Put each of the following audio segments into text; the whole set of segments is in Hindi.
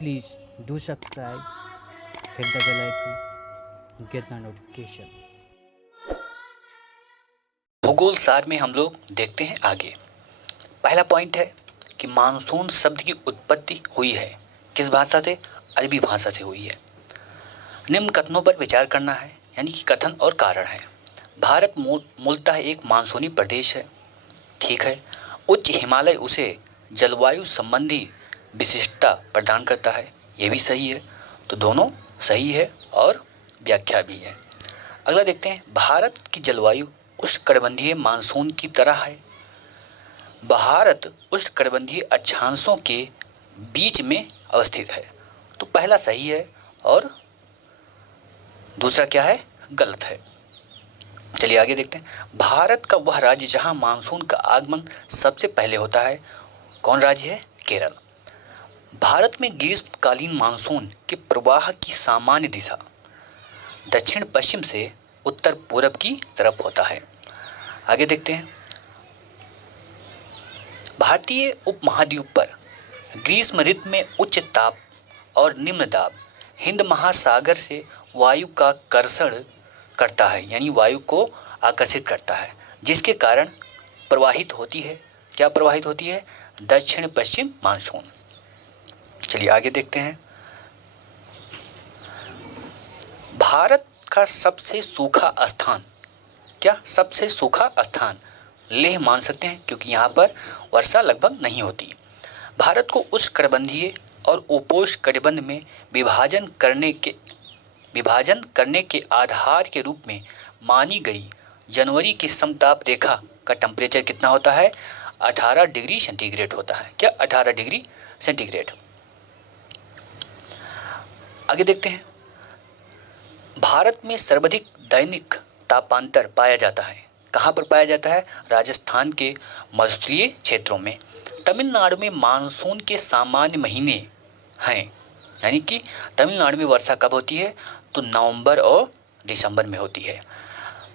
Please do subscribe, hit the bell icon, get the notification. भूगोल सार में हम लोग देखते हैं आगे। पहला पॉइंट है कि मानसून शब्द की उत्पत्ति हुई है किस भाषा से? अरबी भाषा से हुई है। निम्न कथनों पर विचार करना है, यानी कि कथन और कारण है। भारत मूलतः एक मानसूनी प्रदेश है, ठीक है। उच्च हिमालय उसे जलवायु संबंधी विशिष्टता प्रदान करता है, यह भी सही है। तो दोनों सही है और व्याख्या भी है। अगला देखते हैं, भारत की जलवायु उष्णकटिबंधीय मानसून की तरह है। भारत उष्णकटिबंधीय अक्षांशों के बीच में अवस्थित है। तो पहला सही है और दूसरा क्या है? गलत है। चलिए आगे देखते हैं। भारत का वह राज्य जहां मानसून का आगमन सबसे पहले होता है, कौन राज्य है? केरल। भारत में ग्रीष्मकालीन मानसून के प्रवाह की सामान्य दिशा दक्षिण पश्चिम से उत्तर पूरब की तरफ होता है। आगे देखते हैं। भारतीय उपमहाद्वीप पर ग्रीष्म ऋतु में उच्च ताप और निम्न दाब हिंद महासागर से वायु का कर्षण करता है, यानी वायु को आकर्षित करता है, जिसके कारण प्रवाहित होती है, क्या प्रवाहित होती है? दक्षिण पश्चिम मानसून। चलिए आगे देखते हैं। भारत का सबसे सूखा स्थान, क्या सबसे सूखा स्थान लेह मान सकते हैं, क्योंकि यहाँ पर वर्षा लगभग नहीं होती। भारत को उष्णकटिबंधीय और उपोष्णकटिबंध में विभाजन करने के आधार के रूप में मानी गई जनवरी की समताप रेखा का टेम्परेचर कितना होता है? 18 डिग्री सेंटीग्रेड होता है। क्या 18 डिग्री सेंटीग्रेड? आगे देखते हैं। भारत में सर्वाधिक दैनिक तापांतर पाया जाता है, कहां पर पाया जाता है? राजस्थान के मरुस्थलीय क्षेत्रों में। तमिलनाडु में मानसून के सामान्य महीने हैं, यानी कि तमिलनाडु में वर्षा कब होती है? तो नवंबर और दिसंबर में होती है।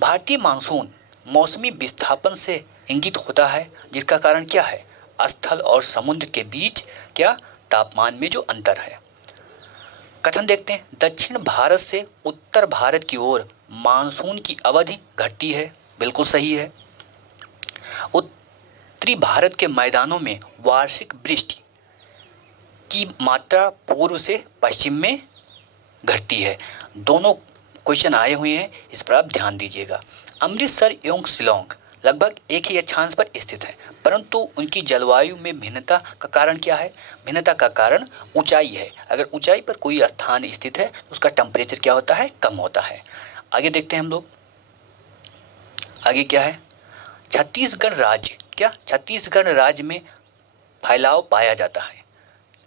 भारतीय मानसून मौसमी विस्थापन से इंगित होता है, जिसका कारण क्या है? स्थल और समुद्र के बीच क्या तापमान में जो अंतर है। कथन देखते हैं। दक्षिण भारत से उत्तर भारत की ओर मानसून की अवधि घटती है, बिल्कुल सही है। उत्तरी भारत के मैदानों में वार्षिक वृष्टि की मात्रा पूर्व से पश्चिम में घटती है। दोनों क्वेश्चन आए हुए हैं, इस पर आप ध्यान दीजिएगा। अमृतसर एवं शिलोंग लगभग एक ही अक्षांश पर स्थित है, परंतु उनकी जलवायु में भिन्नता का कारण क्या है? भिन्नता का कारण ऊंचाई है। अगर ऊंचाई पर कोई स्थान स्थित है तो उसका टेम्परेचर क्या होता है? कम होता है। आगे देखते हैं हम लोग। आगे क्या है? छत्तीसगढ़ राज्य, क्या छत्तीसगढ़ राज्य में फैलाव पाया जाता है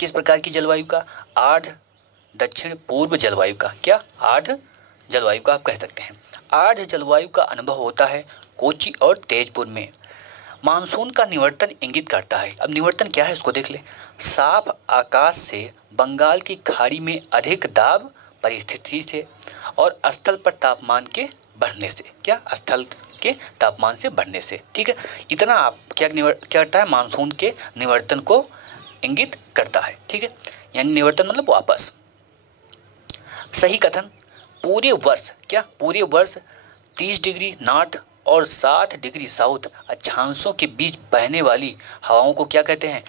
किस प्रकार की जलवायु का? आर्द्र दक्षिण पूर्व जलवायु का। क्या? आर्द्र जलवायु का आप कह सकते हैं। आर्द्र जलवायु का अनुभव होता है कोची और तेजपुर में। मानसून का निवर्तन इंगित करता है। अब निवर्तन क्या है उसको देख ले। साफ आकाश से बंगाल की खाड़ी में अधिक दाब परिस्थिति से और स्थल पर तापमान के बढ़ने से। क्या? स्थल के तापमान से बढ़ने से, ठीक है। इतना आप क्या करता है? मानसून के निवर्तन को इंगित करता है, ठीक है। यानी निवर्तन मतलब वापस। सही कथन। पूरे वर्ष, क्या पूरे वर्ष 30 डिग्री नॉर्थ और 60 डिग्री साउथ अक्षांशों के बीच बहने वाली हवाओं को क्या कहते हैं?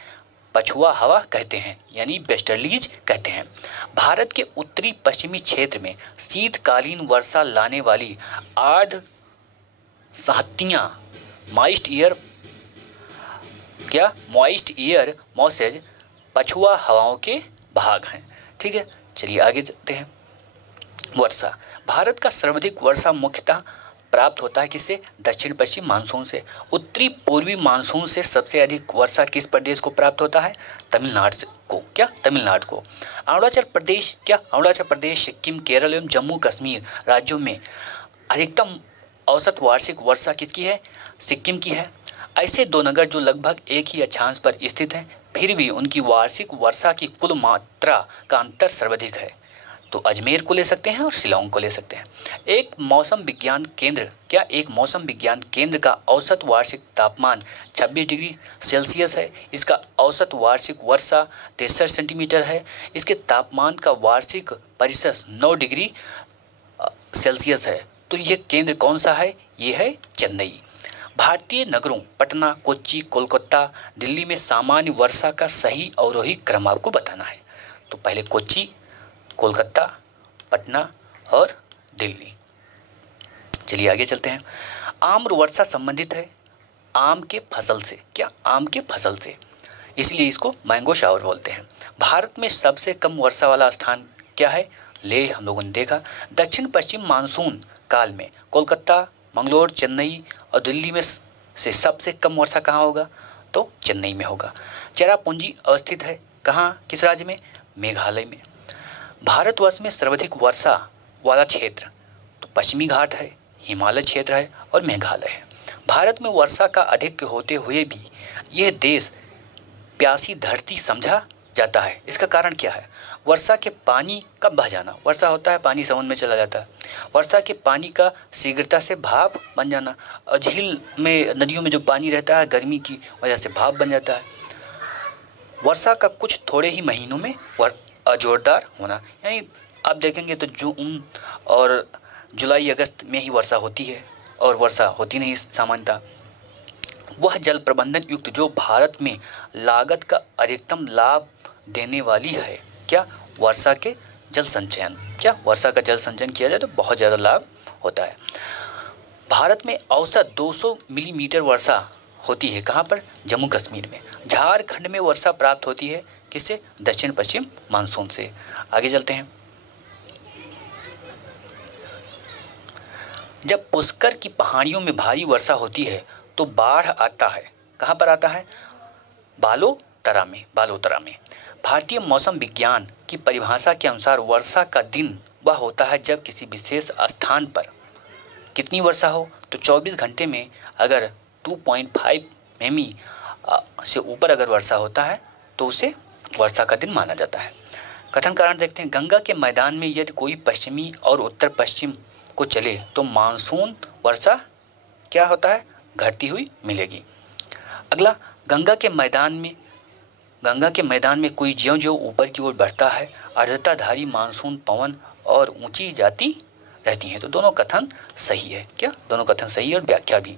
पछुआ हवा कहते हैं, यानी वेस्टर्लीज कहते हैं। भारत के उत्तरी पश्चिमी क्षेत्र में शीतकालीन वर्षा लाने वाली आर्द्र सतहियां मॉइस्ट ईयर मॉसेज पछुआ हवाओं के भाग हैं, ठीक है। चलिए आगे चलते हैं। वर्षा। भारत का सर्वाधिक वर्षा मुख्यतः प्राप्त होता है किससे? दक्षिण पश्चिम मानसून से। उत्तरी पूर्वी मानसून से सबसे अधिक वर्षा किस प्रदेश को प्राप्त होता है? तमिलनाडु को। क्या? तमिलनाडु को। अरुणाचल प्रदेश, क्या अरुणाचल प्रदेश, सिक्किम, केरल एवं जम्मू कश्मीर राज्यों में अधिकतम औसत वार्षिक वर्षा किसकी है? सिक्किम की है। ऐसे दो नगर जो लगभग एक ही अक्षांश पर स्थित हैं, फिर भी उनकी वार्षिक वर्षा की कुल मात्रा का अंतर सर्वाधिक है। तो अजमेर को ले सकते हैं और शिलांग को ले सकते हैं। एक मौसम विज्ञान केंद्र का औसत वार्षिक तापमान 26 डिग्री सेल्सियस है। इसका औसत वार्षिक वर्षा 63 सेंटीमीटर है। इसके तापमान का वार्षिक परिसर 9 डिग्री सेल्सियस है। तो ये केंद्र कौन सा है? ये है चेन्नई। भारतीय नगरों पटना, कोच्चि, कोलकाता, दिल्ली में सामान्य वर्षा का सही अवरोही क्रम आपको बताना है। तो पहले कोच्चि, कोलकाता, पटना और दिल्ली। चलिए आगे चलते हैं। आम्र वर्षा संबंधित है आम के फसल से। क्या? आम के फसल से, इसलिए इसको मैंगो शावर बोलते हैं। भारत में सबसे कम वर्षा वाला स्थान क्या है? ले हम लोगों ने देखा। दक्षिण पश्चिम मानसून काल में कोलकाता, मंगलोर, चेन्नई और दिल्ली में से सबसे कम वर्षा कहाँ होगा? तो चेन्नई में होगा। चेरापूंजी अवस्थित है कहाँ, किस राज्य में? मेघालय में। भारतवर्ष में सर्वाधिक वर्षा वाला क्षेत्र तो पश्चिमी घाट है, हिमालय क्षेत्र है और मेघालय है। भारत में वर्षा का अधिक होते हुए भी यह देश प्यासी धरती समझा जाता है। इसका कारण क्या है? वर्षा के पानी का बह जाना। वर्षा होता है, पानी समुद्र में चला जाता है। वर्षा के पानी का शीघ्रता से भाप बन जाना। झील में, नदियों में जो पानी रहता है, गर्मी की वजह से भाप बन जाता है। वर्षा का कुछ थोड़े ही महीनों में जोरदार होना, यानी आप देखेंगे तो जून और जुलाई अगस्त में ही वर्षा होती है और वर्षा होती नहीं सामान्यतः। वह जल प्रबंधन युक्त जो भारत में लागत का अधिकतम लाभ देने वाली है। क्या? वर्षा के जल संचयन। क्या? वर्षा का जल संचयन किया जाए तो बहुत ज़्यादा लाभ होता है। भारत में औसत 200 मिलीमीटर वर्षा होती है। कहाँ पर? जम्मू कश्मीर में। झारखंड में वर्षा प्राप्त होती है किससे? दक्षिण पश्चिम मानसून से। आगे चलते हैं। जब पुष्कर की पहाड़ियों में भारी वर्षा होती है तो बाढ़ आता है। कहाँ पर आता है? बालोतरा में। भारतीय मौसम विज्ञान की परिभाषा के अनुसार वर्षा का दिन वह होता है जब किसी विशेष स्थान पर कितनी वर्षा हो? तो 24 घंटे में अगर 2.5 मिमी से ऊपर अगर वर्षा होता है तो उसे वर्षा का दिन माना जाता है। कथन कारण देखते हैं। गंगा के मैदान में यदि कोई पश्चिमी और उत्तर पश्चिम को चले तो मानसून वर्षा क्या होता है? घटती हुई मिलेगी। अगला, गंगा के मैदान में कोई ज्यों-ज्यों ऊपर की ओर बढ़ता है आर्द्रताधारी मानसून पवन और ऊंची जाती रहती हैं। तो दोनों कथन सही है। क्या? दोनों कथन सही है और व्याख्या भी।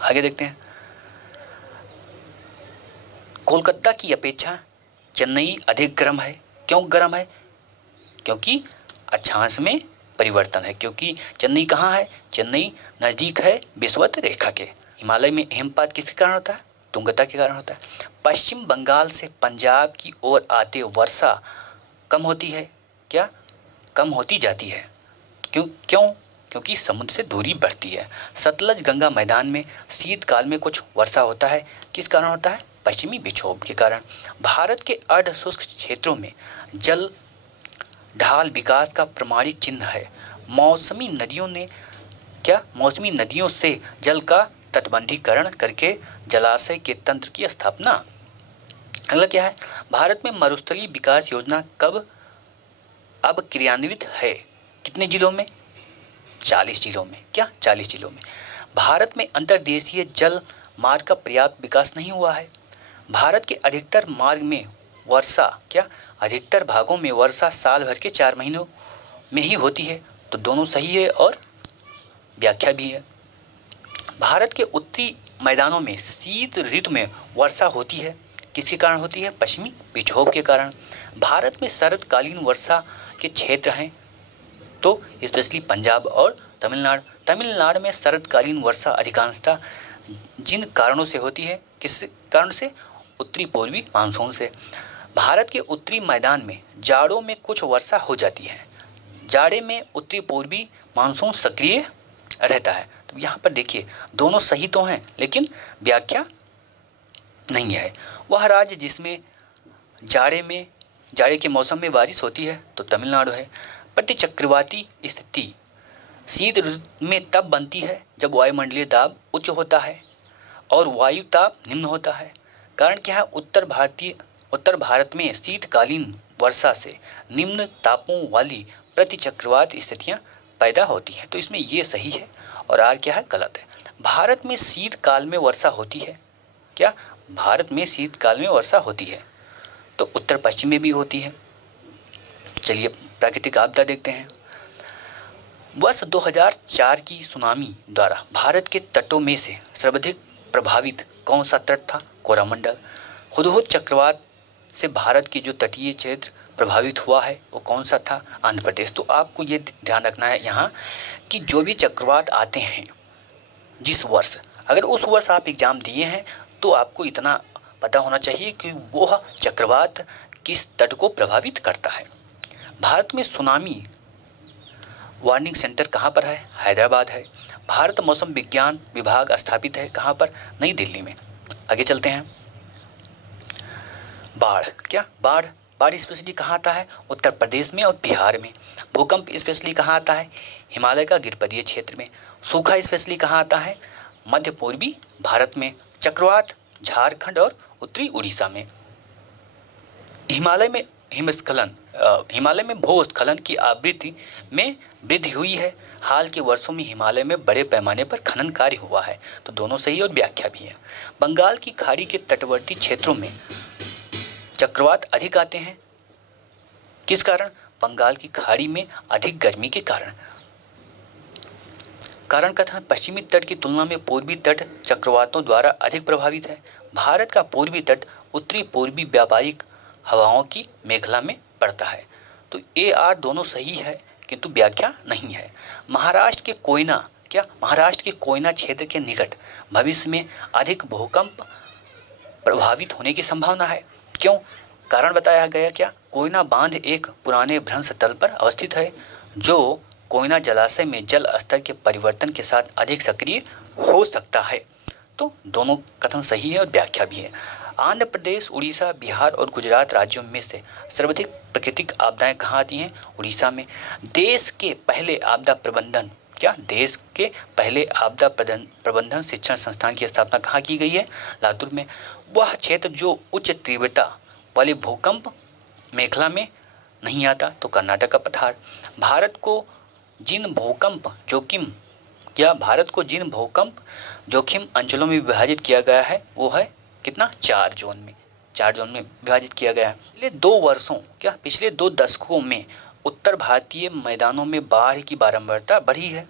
आगे देखते हैं। कोलकाता की अपेक्षा चेन्नई अधिक गर्म है। क्यों गर्म है? क्योंकि अक्षांश में परिवर्तन है। क्योंकि चेन्नई कहाँ है? चेन्नई नजदीक है विषुवत रेखा के। हिमालय में हिमपात किसके कारण होता है? तुंगता के कारण होता है। पश्चिम बंगाल से पंजाब की ओर आते वर्षा कम होती है। क्या? कम होती जाती है। क्यों? क्योंकि समुद्र से दूरी बढ़ती है। सतलज गंगा मैदान में शीतकाल में कुछ वर्षा होता है। किस कारण होता है? पश्चिमी विक्षोभ के कारण। भारत के अर्ध शुष्क क्षेत्रों में जल ढाल विकास का प्रमाणिक चिन्ह है। मौसमी नदियों से जल का तटबंधीकरण करके जलाशय के तंत्र की स्थापना। अगला क्या है? भारत में मरुस्थलीय विकास योजना अब क्रियान्वित है। कितने जिलों में? 40 जिलों में। क्या? 40 जिलों में। भारत में अंतर्देशीय जल मार्ग का पर्याप्त विकास नहीं हुआ है। भारत के अधिकतर भागों में वर्षा साल भर के 4 महीनों में ही होती है। तो दोनों सही है और व्याख्या भी है। भारत के उत्तरी मैदानों में शीत ऋतु में वर्षा होती है। किसके कारण होती है? पश्चिमी विक्षोभ के कारण। भारत में शरतकालीन वर्षा के क्षेत्र हैं तो स्पेशली पंजाब और तमिलनाडु में शरतकालीन वर्षा अधिकांशतः जिन कारणों से होती है, किस कारण से? उत्तरी पूर्वी मानसून से। भारत के उत्तरी मैदान में जाड़ों में कुछ वर्षा हो जाती है। जाड़े में उत्तरी पूर्वी मानसून सक्रिय रहता है। तो यहाँ पर देखिए दोनों सही तो हैं लेकिन व्याख्या नहीं है। वह राज्य जिसमें जाड़े के मौसम में बारिश होती है तो तमिलनाडु है। प्रतिचक्रवाती स्थिति शीत ऋतु में तब बनती है जब वायुमंडलीय दाब उच्च होता है और वायु ताप निम्न होता है। कारण क्या है? उत्तर भारत में शीतकालीन वर्षा से निम्न तापों वाली प्रति चक्रवात स्थितियां पैदा होती हैं। तो इसमें ये सही है और आर क्या है, गलत है। भारत में शीतकाल में वर्षा होती है क्या? भारत में शीतकाल में वर्षा होती है, तो उत्तर पश्चिम में भी होती है। चलिए प्राकृतिक आपदा देखते हैं। वर्ष 2004 की सुनामी द्वारा भारत के तटों में से सर्वाधिक प्रभावित कौन सा तट था? कोरोमंडल। हुदहुद चक्रवात से भारत की जो तटीय क्षेत्र प्रभावित हुआ है वो कौन सा था? आंध्र प्रदेश। तो आपको ये ध्यान रखना है यहाँ कि जो भी चक्रवात आते हैं जिस वर्ष, अगर उस वर्ष आप एग्जाम दिए हैं तो आपको इतना पता होना चाहिए कि वो चक्रवात किस तट को प्रभावित करता है। भारत में सुनामी वार्निंग सेंटर कहाँ पर है? हैदराबाद है। भारत मौसम विज्ञान विभाग स्थापित है कहाँ पर? नई दिल्ली में। आगे चलते हैं। बाढ़ क्या? बाढ़ स्पेशली कहाँ आता है? उत्तर प्रदेश में और बिहार में। भूकंप स्पेशली कहाँ आता है? हिमालय का गिरपदीय क्षेत्र में। सूखा स्पेशली कहाँ आता है? मध्य पूर्वी भारत में। चक्रवात झारखंड और उत्तरी उड़ीसा में। हिमालय में भूस्खलन की आवृत्ति में वृद्धि हुई है। हाल के वर्षों में हिमालय में बड़े पैमाने पर खनन कार्य हुआ है। तो दोनों सही और व्याख्या भी है। बंगाल की खाड़ी के तटवर्ती क्षेत्रों में चक्रवात अधिक आते हैं, किस कारण? बंगाल की खाड़ी में अधिक गर्मी के कारण। कारण कथन, पश्चिमी तट की तुलना में पूर्वी तट चक्रवातों द्वारा अधिक प्रभावित है। भारत का पूर्वी तट उत्तरी पूर्वी व्यापारिक हवाओं की मेखला में पड़ता है। तो ए आर दोनों सही है किंतु व्याख्या नहीं है। महाराष्ट्र के कोयना क्षेत्र के निकट भविष्य में अधिक भूकंप प्रभावित होने की संभावना है। क्यों? कारण बताया गया क्या? कोयना बांध एक पुराने भ्रंश तल पर अवस्थित है जो कोयना जलाशय में जल स्तर के परिवर्तन के साथ अधिक सक्रिय हो सकता है। तो दोनों कथन सही है और व्याख्या भी है। आंध्र प्रदेश, उड़ीसा, बिहार और गुजरात राज्यों में से सर्वाधिक प्राकृतिक आपदाएं कहाँ आती हैं? उड़ीसा में। देश के पहले आपदा प्रबंधन शिक्षण संस्थान की स्थापना कहाँ की गई है? लातूर में। वह क्षेत्र जो उच्च तीव्रता वाले भूकंप मेखला में नहीं आता, तो कर्नाटक का पठार। भारत को जिन भूकंप जोखिम अंचलों में विभाजित किया गया है वो है कितना? 4 जोन में विभाजित किया गया है। पिछले 2 दशकों में उत्तर भारतीय मैदानों में बाढ़ की बारंबारता बढ़ी है।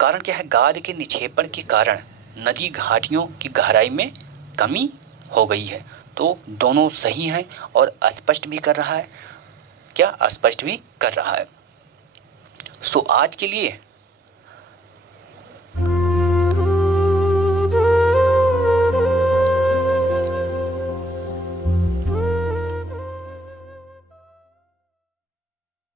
कारण क्या है? गाद के निक्षेपण के कारण नदी घाटियों की गहराई में कमी हो गई है। तो दोनों सही हैं और स्पष्ट भी कर रहा है। क्या? स्पष्ट भी कर रहा है। सो आज के लिए